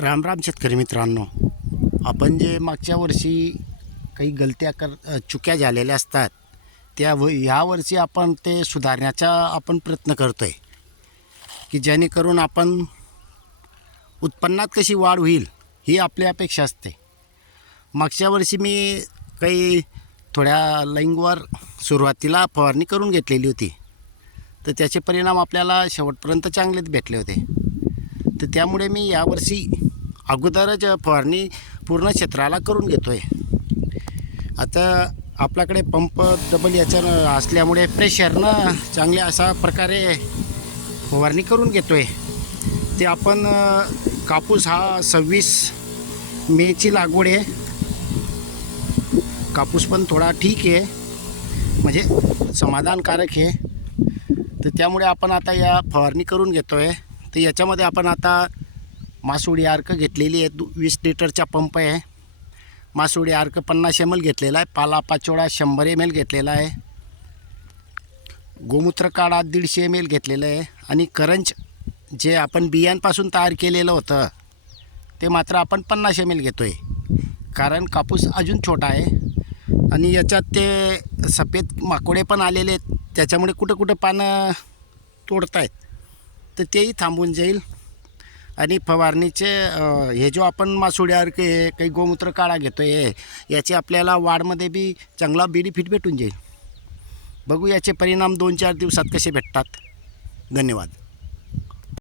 राम राम शेतकरी मित्रांनो. आपण जे मागच्या वर्षी काही गलत्या कर चुक्या झालेल्या असतात त्या व ह्या वर्षी आपण ते सुधारण्याचा आपण प्रयत्न करतो आहे की जेणेकरून आपण उत्पन्नात कशी वाढ होईल ही आपली अपेक्षा असते. मागच्या वर्षी मी काही थोड्या लैंगवर सुरुवातीला फवारणी करून घेतलेली होती. तर त्याचे परिणाम आपल्याला शेवटपर्यंत चांगलेच भेटले होते. तर त्यामुळे मी यावर्षी अगोदरच फवारणी पूर्ण क्षेत्राला करून घेतो आहे आता आपल्याकडे पंप डबल याच्यानं असल्यामुळे प्रेशरनं चांगल्या अशा प्रकारे फवारणी करून घेतो आहे ते आपण कापूस हा सव्वीस मेची लागवड आहे. कापूस पण थोडा ठीक आहे. म्हणजे समाधानकारक आहे. तर त्यामुळे आपण आता या फवारणी करून घेतो आहे तर याच्यामध्ये आपण आता मासोडी अर्क घेतलेली आहे. वीस लिटरचा पंप आहे. मासोडी अर्क पन्नास एम एल घेतलेला आहे. पाला पाचोळा शंभर एम एल घेतलेला आहे. गोमूत्र काढा दीडशे एम एल घेतलेलं आहे. आणि करंज जे आपण बियांपासून तयार केलेलं होतं ते मात्र आपण पन्नास एम एल घेतो आहे कारण कापूस अजून छोटा आहे. आणि याच्यात ते सफेद माकोडे पण आलेले आहेत. त्याच्यामुळे कुठं कुठं पानं तोडतायत. तर तेही थांबून जाईल. आणि फवारणीचे हे जो आपण मासोड्यावर हे काही गोमूत्र काळा घेतो आहे याची आपल्याला वाढमध्ये बी चांगला बेनिफिट भेटून जाईल. बघू याचे परिणाम दोन चार दिवसात कसे भेटतात. धन्यवाद.